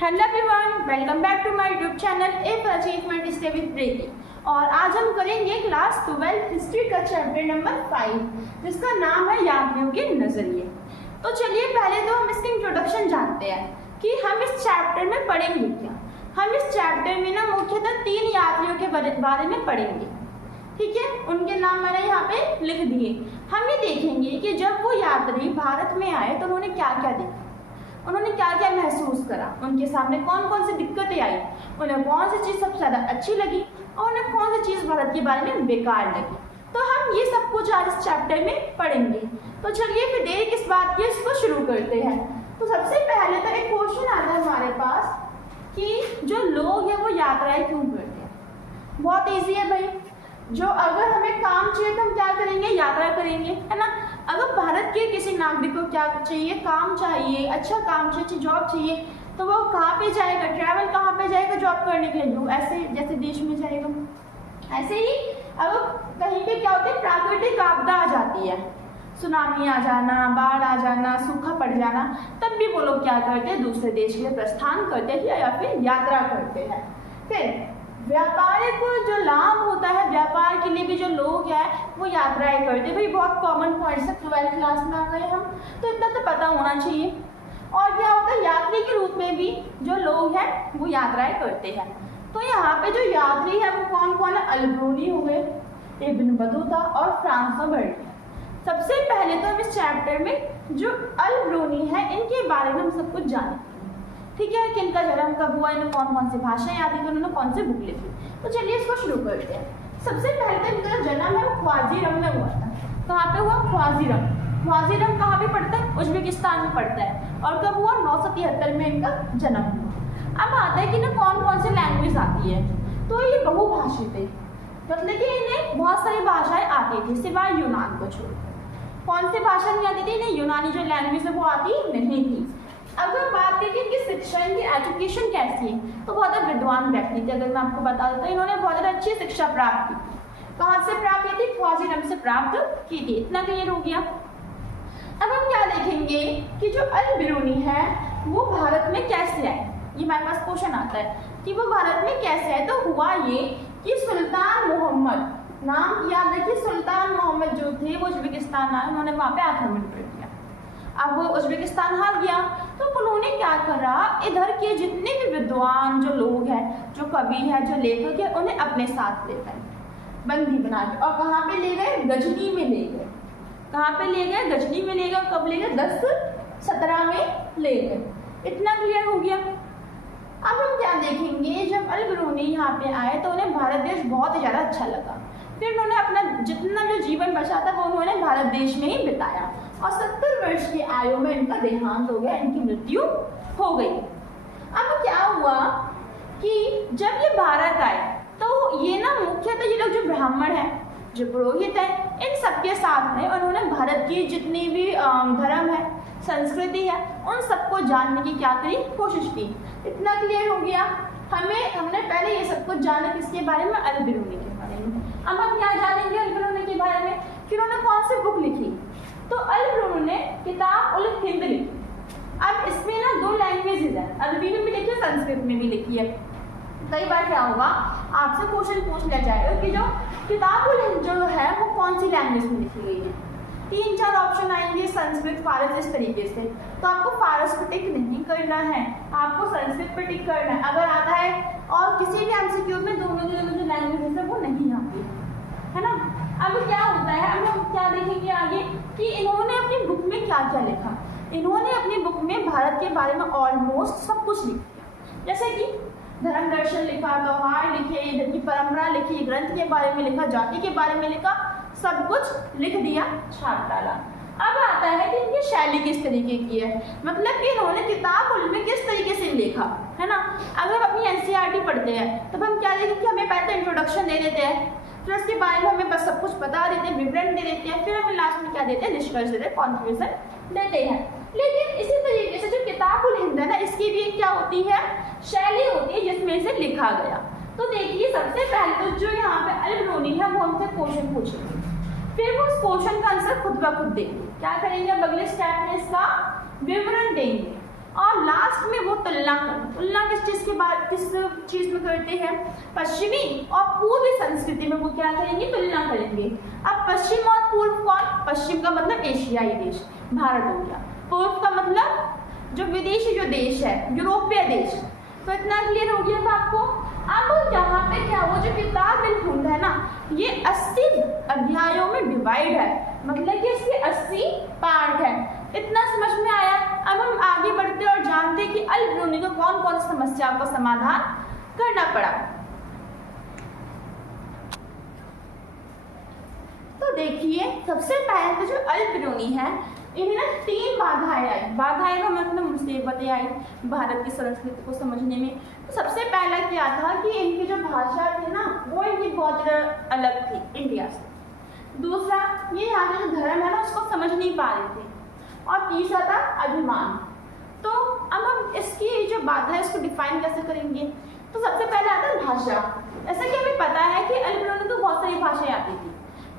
Hello everyone, welcome back to my YouTube channel A for achievement stay with Preeti. और आज हम करेंगे class 12 history का चैप्टर नंबर 5 जिसका नाम है यात्रियों के नजरिए। तो चलिए पहले तो हम इसकी इंट्रोडक्शन जानते हैं कि हम इस चैप्टर में पढ़ेंगे क्या। हम इस चैप्टर में ना मुख्यतः 3 यात्रियों के बारे में पढ़ेंगे, ठीक है। उनके नाम मैंने यहाँ पे लिख दिए। हम ये देखेंगे कि जब वो यात्री भारत में आए तो उन्होंने क्या क्या देखा, उन्होंने क्या क्या महसूस करा, उनके सामने कौन कौन सी दिक्कतें आई, उन्हें कौन सी चीज़ सबसे ज़्यादा अच्छी लगी और उन्हें कौन सी चीज़ भारत के बारे में बेकार लगी। तो हम ये सब कुछ आज इस चैप्टर में पढ़ेंगे। तो चलिए फिर देर किस बात की, इसको शुरू करते हैं। तो सबसे पहले तो एक क्वेश्चन आता है हमारे पास कि जो लोग हैं वो यात्राएं क्यों करते हैं। बहुत ईजी है भाई, जो अगर हमें काम चाहिए तो हम क्या करेंगे, यात्रा करेंगे, है ना। अगर भारत के किसी नागरिक को क्या चाहिए, काम चाहिए, अच्छा काम चाहिए, अच्छी जॉब चाहिए, तो वो कहाँ पे जाएगा, ट्रैवल कहाँ पे जाएगा जॉब करने के लिए, ऐसे जैसे देश में जाएगा। ऐसे ही अगर कहीं पे क्या होता है, प्राकृतिक आपदा आ जाती है, सुनामी आ जाना, बाढ़ आ जाना, सूखा पड़ जाना, तब भी वो लोग क्या करते हैं, दूसरे देश के लिए प्रस्थान करते हैं या फिर यात्रा करते हैं। फिर व्यापारिक जो लाभ होता है, व्यापार के लिए भी जो लोग हैं वो यात्राएं करते हैं। भाई बहुत कॉमन पॉइंट्स है, 12th क्लास में आ गए हम, तो इतना तो पता होना चाहिए। और क्या होता है, यात्री के रूप में भी जो लोग हैं वो यात्राएं करते हैं। तो यहाँ पे जो यात्री है वो कौन कौन है, अल-बिरूनी हुए, इब्न बतूता और फ्रांसवा बर्डिया। सबसे पहले तो हम इस चैप्टर में जो अल-बिरूनी है इनके बारे में हम सब कुछ जानेंगे, ठीक है। कि इनका जन्म कब हुआ, इन्हें कौन कौन सी भाषाएं आती थी, उन्होंने कौन से बुक लिखी। तो चलिए इसको शुरू करते हैं। सबसे पहले तो इनका जन्म है वो ख्वाजीरम में हुआ था। कहाँ पे हुआ, ख्वाजीरम। ख्वाजीरम कहाँ पे पड़ता है, उज्बेकिस्तान में पड़ता है। और कब हुआ, 973 में इनका जन्म हुआ। अब आता है कि ना कौन कौन सी लैंग्वेज आती है। तो ये बहुभाषी थे, मतलब कि इन्हें बहुत सारी भाषाएं आती थी सिवाय यूनान को छोड़। कौन सी भाषा नहीं आती थी, इन्हें यूनानी जो लैंग्वेज है वो आती नहीं थी। अगर बात करें कि इनकी शिक्षा, इनकी एजुकेशन कैसी है, तो बहुत विद्वान व्यक्ति थे। अगर मैं आपको बता दूं तो इन्होंने बहुत ज़्यादा अच्छी शिक्षा प्राप्त की थी। कहाँ से प्राप्त की थी, ख्वाजीरम से प्राप्त की थी। इतना क्लियर हो गया। अब हम क्या देखेंगे कि जो अल-बिरूनी है वो भारत में कैसे आए। ये हमारे पास क्वेश्चन आता है कि वो भारत में कैसे आए। तो हुआ ये कि सुल्तान मोहम्मद, नाम याद रखिए, सुल्तान मोहम्मद जो थे वो उज्बेकिस्तान आए, उन्होंने वहाँ पे आक्रमण कर दिया। अब वो उज्बेकिस्तान हार गया, तो उन्होंने क्या करा, इधर के जितने भी विद्वान जो लोग हैं, जो कवि है, जो लेखक है, उन्हें अपने साथ ले गए बंदी बना के। और कहाँ पे ले गए, गजनी में ले गए। कहाँ पे ले गए, गजनी में ले गए। कब ले गए, 1017 में ले गए। इतना क्लियर हो गया। अब हम क्या देखेंगे, जब अल-बिरूनी यहाँ पे आए तो उन्हें भारत देश बहुत ही ज़्यादा अच्छा लगा। फिर उन्होंने अपना जितना जो जीवन बचा था वो उन्होंने भारत देश में ही बिताया। और 70 वर्ष की आयु में इनका देहांत हो गया, इनकी मृत्यु हो गई। अब क्या हुआ कि जब ये भारत आए तो ये ना मुख्यतः ये लोग जो ब्राह्मण हैं, जो पुरोहित हैं, इन सबके साथ में उन्होंने भारत की जितनी भी धर्म है, संस्कृति है, उन सबको जानने की क्या करी, कोशिश की। इतना क्लियर हो गया। हमने पहले ये सब कुछ जाना किसके बारे में, अल-बिरूनी के बारे में। अब हम क्या जानेंगे अल-बिरूनी के बारे में। फिर उन्होंने कौन सी बुक लिखी, तो अल-बिरूनी ने किताब उल हिंद लिखी। अब इसमें ना 2 लैंग्वेजेज है, अरबी में भी लिखी है, संस्कृत में भी लिखी है। कई बार क्या होगा, आपसे क्वेश्चन पूछ लिया जाएगा कि जो किताब उल हिंद जो है वो कौन सी लैंग्वेज में लिखी गई है। 3-4 ऑप्शन आएंगे, संस्कृत, फारस, इस तरीके से। तो आपको फारस पर टिक नहीं करना है, आपको संस्कृत पर टिक करना है अगर आता है। और किसी भी एमसीक्यू में दोनों जो लैंग्वेज है वो नहीं आती है ना। अब क्या होता है, अब हम क्या देखेंगे आगे कि इन्होंने अपनी बुक में क्या क्या लिखा। इन्होंने अपनी बुक में भारत के बारे में ऑलमोस्ट सब कुछ लिख दिया। जैसे कि धर्म दर्शन लिखा, त्योहार लिखे, इधर की परंपरा लिखी, ग्रंथ के बारे में लिखा, जाति के बारे में लिखा, सब कुछ लिख दिया, छाप डाला। अब आता है कि इनकी शैली किस तरीके की है, मतलब कि इन्होंने किताब में किस तरीके से लिखा, है ना। अगर हम अपनी एनसीईआरटी पढ़ते हैं तब हम क्या देखेंगे कि हमें पहले इंट्रोडक्शन दे देते हैं, फिर उसके बारे में हमें बस सब कुछ बता देते हैं, विवरण दे देते हैं, फिर हमें लास्ट में क्या देते हैं, निष्कर्ष देते हैं, कंक्लूजन देते हैं। लेकिन इसी तरीके से जो किताब उल हिंद है ना, इसकी भी एक क्या होती है, शैली होती है जिसमें इसे लिखा गया। तो देखिए सबसे पहले तो जो यहाँ पे अल-बिरूनी है वो हमसे क्वेश्चन पूछेंगे, फिर वो उस क्वेश्चन का आंसर खुद ब खुद देंगे। क्या करेंगे, अब अगले स्टेप में इसका विवरण देंगे। और लास्ट में वो तुलना किस चीज में करते हैं, पश्चिमी और पूर्वी संस्कृति में वो क्या करेंगे, तुलना करेंगे। अब पश्चिम और पूर्व कौन, पश्चिम का मतलब एशियाई देश, भारत हो गया, पूर्व का मतलब जो विदेशी जो देश है, यूरोपीय देश। तो इतना क्लियर हो गया था आपको। अब यहाँ पे क्या, वो जो किताब बिल्कुल है ना, ये 80 अध्यायों में डिवाइड है, मतलब कि इसके 80 पार्ट है। इतना समझ में आया। अब हम आगे बढ़ते और जानते हैं कि अल्बेरोनी को कौन कौन सी समस्याओं का समाधान करना पड़ा। तो देखिए, सबसे पहले तो जो अल्बेरोनी है, इन्हें ना 3 बाधाएं आई। बाधाएं का मतलब मुसीबतें आई भारत की संस्कृति को समझने में। तो सबसे पहला क्या था कि इनकी जो भाषा थी ना, वो इनकी बहुत अलग थी इंडिया से। दूसरा, ये यहाँ का जो धर्म है ना, उसको समझ नहीं पा रहे थे। और तीसरा था अभिमान। तो अब हम इसकी जो बाधा है, इसको डिफाइन कैसे करेंगे। तो सबसे पहले आता है भाषा। ऐसा कि हमें पता है कि अल्बेरोनी को बहुत सारी भाषाएं आती थी,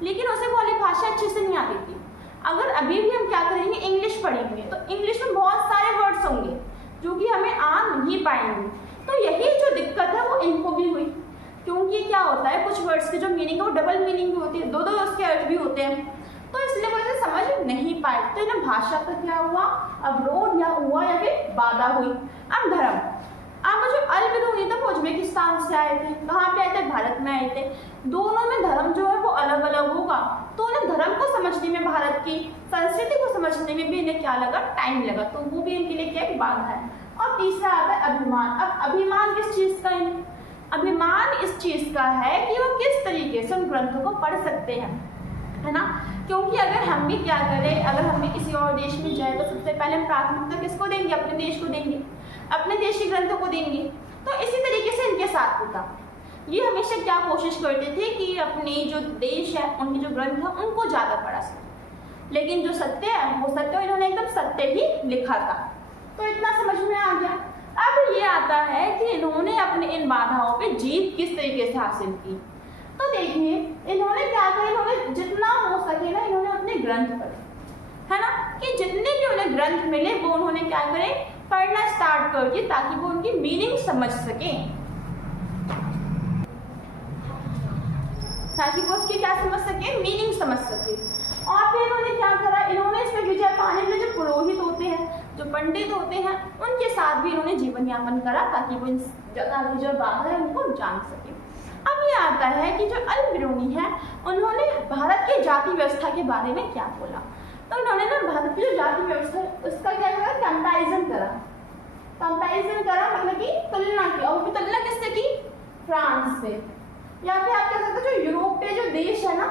लेकिन उसे वो वाली भाषा अच्छे से नहीं आती थी। अगर अभी भी हम क्या करेंगे, इंग्लिश पढ़ेंगे, तो इंग्लिश में बहुत सारे वर्ड्स होंगे जो कि हमें आ नहीं पाएंगे। तो यही जो दिक्कत है वो इनको भी हुई, क्योंकि क्या होता है, कुछ वर्ड्स के जो मीनिंग है वो डबल मीनिंग भी होती है, दो उसके अर्थ भी होते हैं। तो इसलिए वो इसे समझ नहीं पाए। तो इन्हें भाषा का क्या हुआ, अवरोध या हुआ या फिर बाधा हुई। अब धर्म, अब जो अल्बेरोनी थे वो उज्बेकिस्तान से आए थे। कहाँ पे आए थे, भारत में आए थे। दोनों में धर्म जो है वो अलग अलग होगा, तो उन्हें धर्म को समझने में, भारत की संस्कृति को समझने में भी इन्हें क्या लगा, टाइम लगा। तो वो भी इनके लिए क्या एक बाधा है। और तीसरा आता है अभिमान। अब अभिमान किस चीज का है, अभिमान इस चीज का है कि वो किस तरीके से उन ग्रंथों को पढ़ सकते हैं, है ना। क्योंकि अगर हम भी क्या करें, अगर हम भी किसी और देश में जाए, तो सबसे पहले हम प्राथमिकता किसको देंगे, अपने देश को देंगे, अपने देश के ग्रंथों को देंगे। तो इसी तरीके से इनके साथ होता। ये हमेशा क्या कोशिश करते थे कि अपने जो देश है, उनके जो ग्रंथ है, उनको ज्यादा पढ़ा सके। लेकिन जो सत्य है वो सत्य इन्होंने एकदम सत्य ही लिखा था। तो इतना समझ में आ गया। अब ये आता है कि इन्होंने अपने इन बाधाओं पे जीत किस तरीके से हासिल की। तो देखिए, इन्होंने क्या किया, इन्होंने जितना हो सके ना, इन्होंने अपने ग्रंथ पढ़े, है ना, कि जितने भी उन्हें ग्रंथ मिले वो उन्होंने क्या करे, पढ़ना स्टार्ट कर दिए, ताकि वो उनकी मीनिंग समझ सके, ताकि वो उसकी क्या समझ सके, मीनिंग समझ सके। और फिर इन्होंने क्या करा, इन्होंने इसमें विजय पाने के लिए जो पुरोहित होते हैं, जो पंडित होते हैं, उनके साथ भी इन्होंने जीवन यापन करा, ताकि वो जो बात है उनको जान सके। अब ये आता है कि जो अल्बेरोनी है, उन्होंने भारत की जाति व्यवस्था के बारे में क्या बोला। तो उन्होंने ना भारत की जो जाति व्यवस्था है उसका क्या करा, कंपैरिजन करा। कंपैरिजन करा मतलब कि तुलना की। और वो तुलना किससे की, फ्रांस से, या फिर आप कह सकते हो जो यूरोपीय जो देश है ना,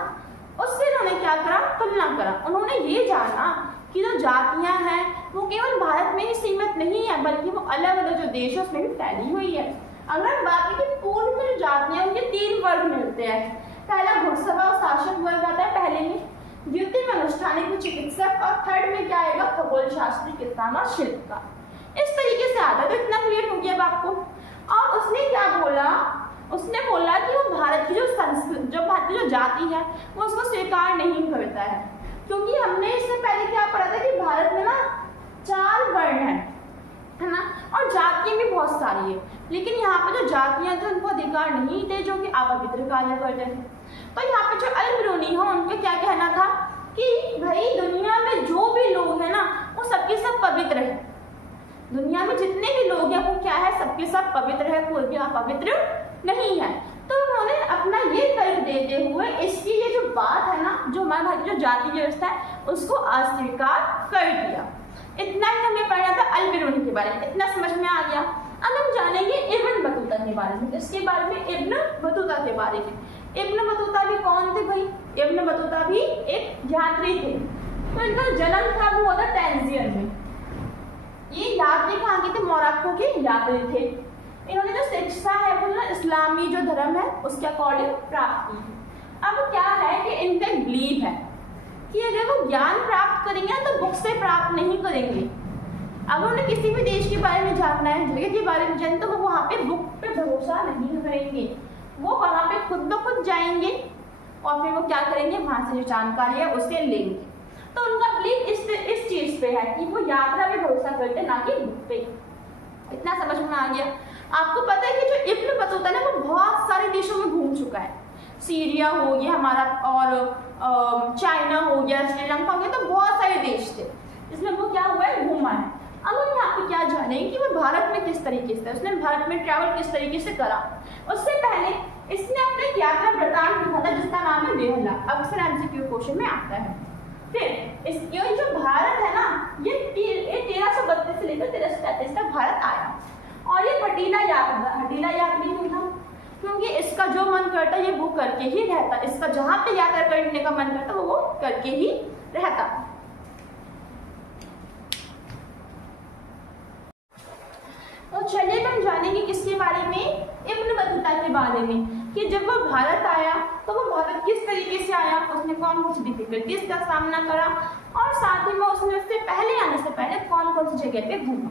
उससे इन्होंने क्या करा, तुलना करा। उन्होंने ये जाना कि जो जातियां हैं वो केवल भारत में ही सीमित नहीं है, बल्कि वो अलग अलग जो देश है उसमें भी फैली हुई है। अगर बात की पूर्व में जो जातियां, उनके 3 वर्ग मिलते हैं। पहला घुड़सवार और शासक वर्ग आता है पहले में, द्वितीय में अनुष्ठानिक चिकित्सक, और थर्ड में क्या आएगा, खगोल शास्त्री, किसान और शिल्पकार। इस तरीके से आता है। तो इतना क्लियर हो गया अब आपको। और उसने क्या बोला, उसने बोला कि वो भारत की जो संस्कृति, जो भारत की जो जाति है, वो उसको स्वीकार नहीं करता है। क्योंकि हमने इससे पहले क्या पढ़ा था कि भारत में ना 4 वर्ण है ना, और जातियां भी बहुत सारी है, लेकिन यहाँ पे जो जातियां थे उनको अधिकार नहीं थे जो कि अपवित्र कार्य करते थे। तो यहाँ पे जो अल्बेरोनी है, उनका क्या कहना था कि भाई दुनिया में जो भी लोग हैं ना, वो सबके सब पवित्र है। दुनिया में जितने भी लोग हैं वो क्या है, सबके सब पवित्र है, कोई भी अपवित्र नहीं है। तो उन्होंने अपना ये तर्क देते हुए इसकी ये जो बात है ना, जो हमारे भारत की जो जाति व्यवस्था है, उसको अस्वीकार कर दिया। इतना ही हमें पढ़ना था अल्बेरोनी के बारे में। इतना समझ में आ गया। अब हम जानेंगे इब्न बतूता के बारे में। इसके बारे में इब्न बतूता के बारे में, इब्न बतूता भी कौन थे भाई, इब्न बतूता भी एक यात्री थे। तो इनका जन्म था वो होता टैंजियर में। ये यात्री कहाँ के थे, मोरक्को के यात्री थे। इन्होंने जो शिक्षा है वो ना इस्लामी जो धर्म है उसके अकॉर्डिंग प्राप्त की। अब क्या है कि इनका बिलीव है कि अगर वो ज्ञान प्राप्त करेंगे तो बुक से प्राप्त नहीं करेंगे। अगर उन्हें किसी भी देश के बारे में जानना है, जगह के बारे में जानना, तो वो वहाँ पे बुक पे भरोसा नहीं करेंगे। वो वहाँ पे खुद ब खुद जाएंगे और फिर वो क्या करेंगे, वहाँ से जो जानकारी है उसे लेंगे। तो उनका बिलीफ इस चीज पे है कि वो यात्रा पे भरोसा करते ना कि बुक पे। इतना समझ में आ गया? आपको पता है कि जो इब्न बतूता है ना वो बहुत सारे देशों में घूम चुका है। सीरिया हो गया हमारा, और चाइना हो गया, श्रीलंका हो गया, तो बहुत सारे देश थे इसमें वो क्या हुआ है, घूमा है। अब हम यहाँ पे क्या जानेंगे कि वो भारत में किस तरीके से, उसने भारत में ट्रैवल किस तरीके से करा। उससे पहले इसने अपने एक यात्रा वृतांत लिखा था जिसका नाम है बेहला, अक्सर एमसीक्यू क्वेश्चन में आता है। फिर ये जो भारत है ना, ये 1332 से लेकर 1333 तक भारत आया, और ये हटीला यात्री क्यों था? क्योंकि इसका जो मन करता ये वो करके ही रहता, इसका जहां पे यात्रा करने का मन करता वो करके ही रहता। तो चलिए हम जानेंगे किसके बारे में, इब्न बतूता के बारे में, कि जब वो भारत आया तो वो भारत किस तरीके से आया, उसने कौन कौन सी डिफिकल्टीज का सामना करा, और साथ ही में उसने उससे पहले आने से पहले कौन कौन सी जगह पे घूमा।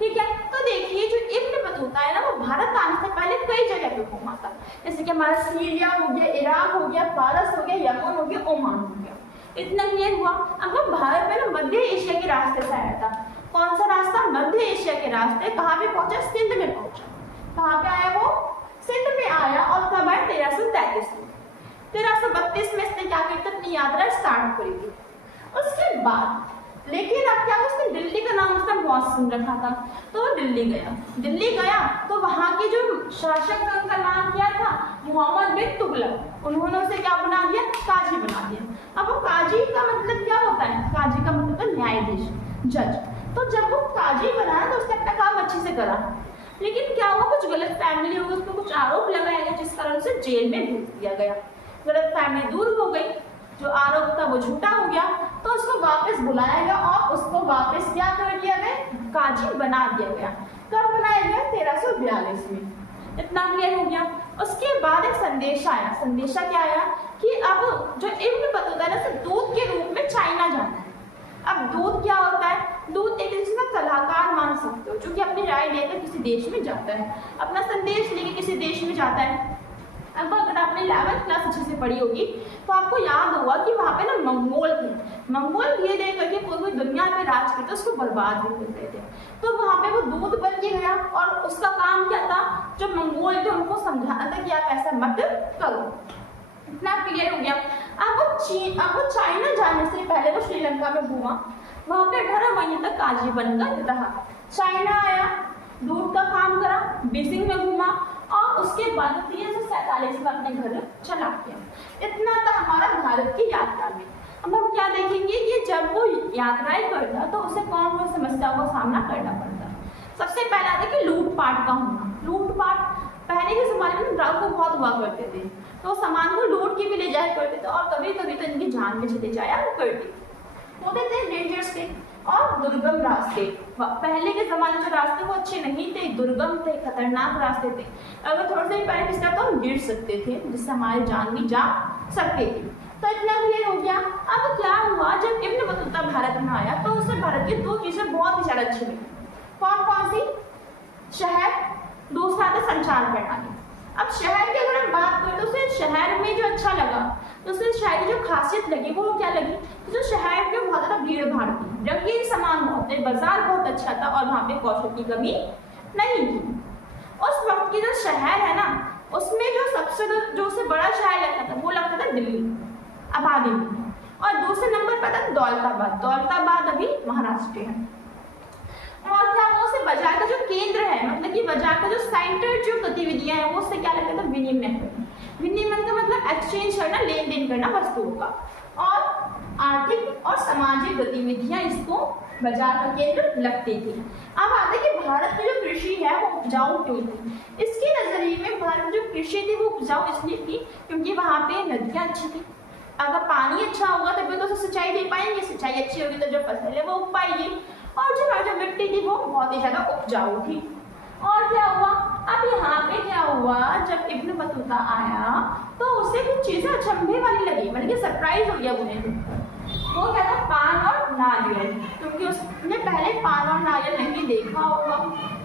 ठीक है, तो देखिए जो इब्न बतूता है ना वो भारत आने से पहले कई जगह पे घूमा था, जैसे कि हमारा सीरिया हो गया, इराक हो गया, फारस हो गया, यमन हो गया, ओमान हो गया। इतना क्लियर हुआ। अब वो भारत में ना मध्य एशिया के रास्ते से आया था। कौन सा रास्ता? मध्य एशिया के रास्ते। कहाँ पे पहुंचा? सिंध में पहुंचा। कहाँ पे आया वो? सिंध में आया। और कब आया? 1333 में। 1332 में इसने क्या किया, अपनी यात्रा स्टार्ट करी थी। उसके बाद लेकिन अब क्या, उसने दिल्ली का नाम उसने बहुत सुन रखा था, तो वो दिल्ली गया तो वहाँ के जो शासक थे उनका नाम क्या था? मोहम्मद बिन तुगलक। उन्होंने उसे क्या बना दिया? काजी बना दिया। अब वो काजी का मतलब क्या होता है? काजी का मतलब है न्यायाधीश, जज। तो जब वो काजी बना तो उसने अपना काम अच्छे से करा, लेकिन क्या हुआ, कुछ गलत फैमिली हो गई, उसको कुछ आरोप लगाया गया जिस कारण उसे जेल में भेज दिया गया। गलत फैमिली दूर हो गई, जो आरोप था वो झूठा हो गया, तो उसको वापस बुलाया गया और उसको वापस क्या कर दिया गया? काजी बना दिया गया। कब बनाया गया? 1342 में। इतना क्लियर हो गया। उसके बाद एक संदेशा आया। संदेशा क्या आया कि अब जो इब्न बतूता है ना, दूत के रूप में चाइना जाना है। अब दूत क्या होता है? दूत एक किसी का सलाहकार मान सकते हो, जो कि अपनी राय लेकर किसी देश में जाता है, अपना संदेश लेकर किसी देश में जाता है। अब अगर आपने 11th क्लास अच्छे से पढ़ी होगी तो आपको याद होगा कि वहाँ पे ना मंगोल थे। मंगोल धीरे धीरे करके पूरी दुनिया पे राज करते, उसको बर्बाद भी कर रहे थे। तो वहाँ पे वो दूत बन के गया और उसका काम क्या था? जो मंगोल थे उनको समझाना था कि आप ऐसा मत करो। इतना क्लियर हो गया। अब वो चाइना जाने से पहले वो श्रीलंका में घूमा, वहाँ पे 18 महीने तक काजी बनकर रहा। चाइना आया, दूत का काम करा, बीजिंग में घूमा, और उसके बाद 1347 में अपने घर चला गया। इतना था हमारा भारत की यात्रा में। अब हम क्या देखेंगे कि जब वो यात्राएं करता तो उसे कौन कौन समस्याओं का सामना करना पड़ता। सबसे पहला था कि लूटपाट का होना। लूटपाट पहले के जमाने में डाकू बहुत हुआ करते थे, तो सामान को लूट के भी ले जाया करते थे, और कभी कभी तो इनकी जान भी चले जाया करती। होते थे डेंजरस थे और दुर्गम रास्ते। पहले के जमाने जो रास्ते वो अच्छे नहीं थे, दुर्गम थे, खतरनाक रास्ते थे। अगर थोड़ा सा ही पैर फिसला तो हम गिर सकते थे, जिससे हमारी जान भी जा सकती थी। तो इतना क्लियर हो गया। अब क्या हुआ, जब इब्न बतूता भारत में आया तो उसे भारत की दो चीजें बहुत ही ज्यादा अच्छी लगी। कौन कौन सी? शहर, दूसरा था संचार प्रणाली। अब शहर की अगर हम बात करें तो उसे शहर में जो अच्छा लगा, तो उसे शहर की जो खासियत लगी वो क्या लगी, जो शहर में बहुत ज़्यादा भीड़ भाड़ थी, रंगीन सामान बहुत थे, बाजार बहुत अच्छा था, और वहाँ पे कौशल की कमी नहीं थी। उस वक्त की जो शहर है ना, उसमें जो सबसे जो उसे बड़ा शहर लगता था वो लगता था दिल्ली, आबादी में। और दूसरे नंबर पर था दौलताबाद। दौलताबाद अभी महाराष्ट्र है। और क्या वो उसे बाजार का जो केंद्र है, मतलब कि बाजार का जो सेंटर, जो गतिविधियां हैं वो उससे क्या लगता था? विनिमय करना। विनिमय का मतलब एक्सचेंज करना, लेन देन करना वस्तुओं का। और आर्थिक और सामाजिक गतिविधियां इसको बाजार का केंद्र लगती थी। अब आता है कि भारत में जो कृषि है वो उपजाऊ क्यों थी? इसके नजरिए में भारत में जो कृषि थी वो उपजाऊ इसलिए थी क्योंकि वहाँ पे नदियाँ अच्छी थी। अगर पानी अच्छा होगा तभी तो सिंचाई दे पाएंगे, सिंचाई अच्छी होगी तो जो फसल है वो उग पाएगी, और जो मिट्टी थी वो बहुत ही ज्यादा उपजाऊ थी। और क्या हुआ, अब यहाँ पे क्या हुआ, जब इब्न बतूता आया तो उसे कुछ चीजें अचंभे वाली लगी, मतलब कि सरप्राइज हो गया उन्हें। वो क्या था? पान और नारियल, क्योंकि उसने पहले पान और नारियल नहीं देखा होगा,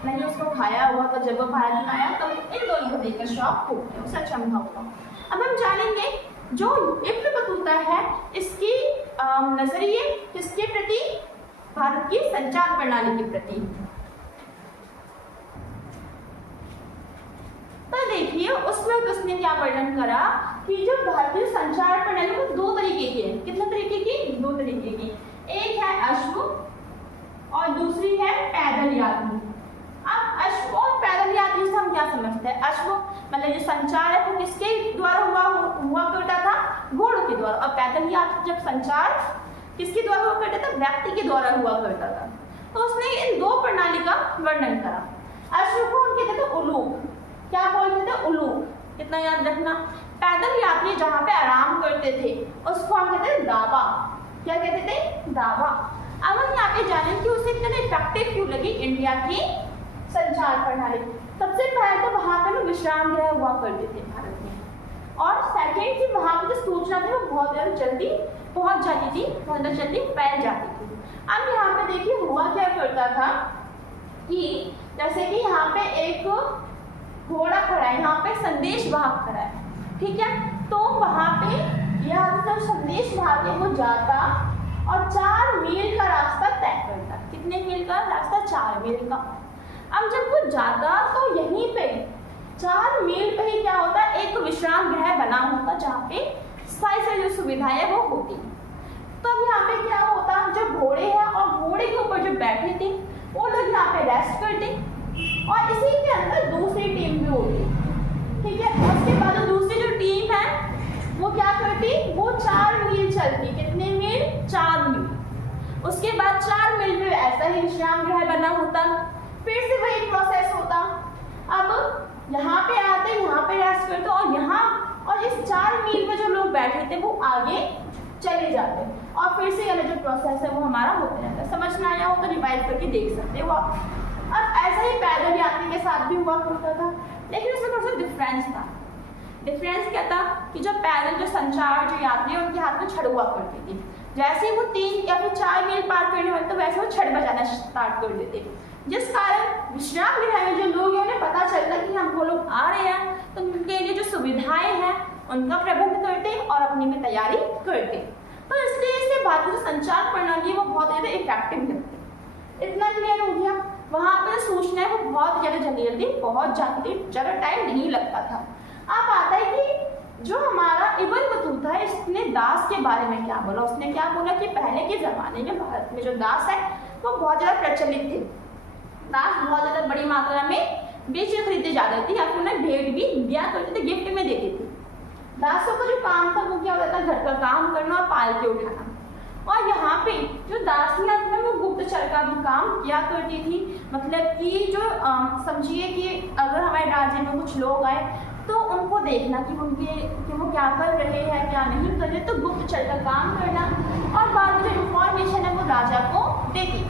नहीं उसको खाया हुआ, तो जब वो भारत में आया तो इन दोनों को देखकर शॉक हो गया, उसे अचंभा हुआ। अब हम जानेंगे जो इब्न बतूता है इसकी नजरिए किसके प्रति? भारत की संचार प्रणाली के प्रति। तो देखिए उस वक्त उसने क्या वर्णन करा कि जो भारतीय संचार प्रणाली वो दो तरीके की है। कितने तरीके की? दो तरीके की। एक है अश्व और दूसरी है पैदल यात्री। अब अश्व और पैदल यात्री से हम क्या समझते हैं? अश्व मतलब जो संचार है वो किसके द्वारा हुआ करता था? घोड़ों के द्वारा। और पैदल यात्री जब संचार किसके द्वारा हुआ करता था? व्यक्ति के द्वारा हुआ करता था। तो उसने इन दो प्रणाली का वर्णन करा। अश्व को हम कहते थे उलूक। क्या बोलते थे? उलूक। इतना याद रखना। पैदल यात्री जहाँ पे आराम करते थे उसको हम कहते थे दावा। क्या कहते थे? दावा। अब हम यहाँ पे जानें कि उसे इतने इफेक्टिव क्यों लगी इंडिया की संचार प्रणाली। सबसे पहले तो वहाँ पे लोग विश्राम गृह हुआ करते थे भारत में, और सेकेंड की वहाँ पे जो सूचना थी वो बहुत ज़्यादा जल्दी पहुँच जाती थी, बहुत ज़्यादा जल्दी फैल जाती थी। अब यहाँ पे देखिए हुआ क्या करता था कि जैसे कि यहाँ पे एक घोड़ा खड़ा है, यहाँ पे संदेश वाहक खड़ा है, ठीक है। तो वहाँ पे यह जब संदेश वाहक है वो जाता और 4 मील का रास्ता तय करता। कितने मील का रास्ता? 4 मील का। अब जब वो जाता तो यहीं पे 4 मील पे ही क्या होता? एक विश्राम गृह बना होता जहाँ पे सारी जो सुविधाएं वो होती। तो अब यहाँ पे क्या होता? जो घोड़े हैं और घोड़े के ऊपर जो बैठे थे वो लोग यहाँ पे रेस्ट करते, और इसी के अंदर दूसरी टीम भी होती, ठीक है। उसके बाद जो दूसरी जो टीम है वो क्या करती? वो 4 मील चलती। कितने मील? 4 मील। उसके बाद 4 मील पे ऐसा ही विश्राम गृह बना होता, फिर से वही प्रोसेस होता। अब यहाँ पे आते, यहाँ पे रेस्ट करते, और यहाँ और इस 4 मील पे जो लोग बैठे थे वो आगे चले जाते, और फिर से ये जो प्रोसेस है वो हमारा होता रहता है। समझ में आया हो तो रिवाइज करके देख सकते हो आप। अब ऐसा ही पैदल यात्री के साथ भी हुआ करता था, लेकिन उसमें थोड़ा सा डिफरेंस था। डिफरेंस क्या था कि जो पैदल जो संचार जो यात्री उनके हाथ में छड़ हुआ करती थी। जैसे ही वो 3 या फिर 4 मील पार करने वाले तो वैसे वो छड़ बजाना स्टार्ट कर देते, जिस कारण विश्राम गृह में जो लोग हैं उन्हें पता चलता कि हम वो लोग आ रहे हैं, तो उनके लिए जो सुविधाएं हैं उनका प्रबंध करते और अपनी में तैयारी करते। तो इसलिए इससे भारतीय संचार प्रणाली वो बहुत ज़्यादा इफेक्टिव लगती। इतना क्लियर हो गया। वहाँ पर सूचना है वो बहुत ज़्यादा जल्दी पहुँच जाती थी, ज़्यादा टाइम नहीं लगता था। अब आता है कि जो हमारा इब्न बतूता है इसने दास के बारे में क्या बोला। उसने क्या बोला कि पहले के ज़माने में भारत में जो दास है वो बहुत ज़्यादा प्रचलित थे। दास बहुत ज़्यादा बड़ी मात्रा में बेचे खरीदे जाते थे, या फिर उन्हें भेंट भी दिया करते थे, गिफ्ट में देते थे। दासों का जो काम था वो क्या होता था? घर का काम करना और पाल के उठाना। और यहाँ पे जो दासियाँ थी वो गुप्तचर का भी काम किया करती थी। मतलब कि जो समझिए कि अगर हमारे राज्य में कुछ लोग आए तो उनको देखना कि वो क्या कर रहे हैं क्या नहीं कर रहे, तो गुप्तचर का काम करना, और बाद में जो इंफॉर्मेशन है वो राजा को देती।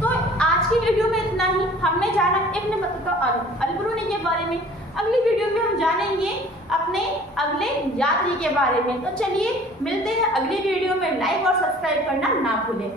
तो आज की वीडियो में इतना ही। हमने जाना इब्न बतूता अल-बरूनी के बारे में। अगली वीडियो में हम जानेंगे अपने अगले यात्री के बारे में। तो चलिए मिलते हैं अगली वीडियो में। लाइक और सब्सक्राइब करना ना भूलें।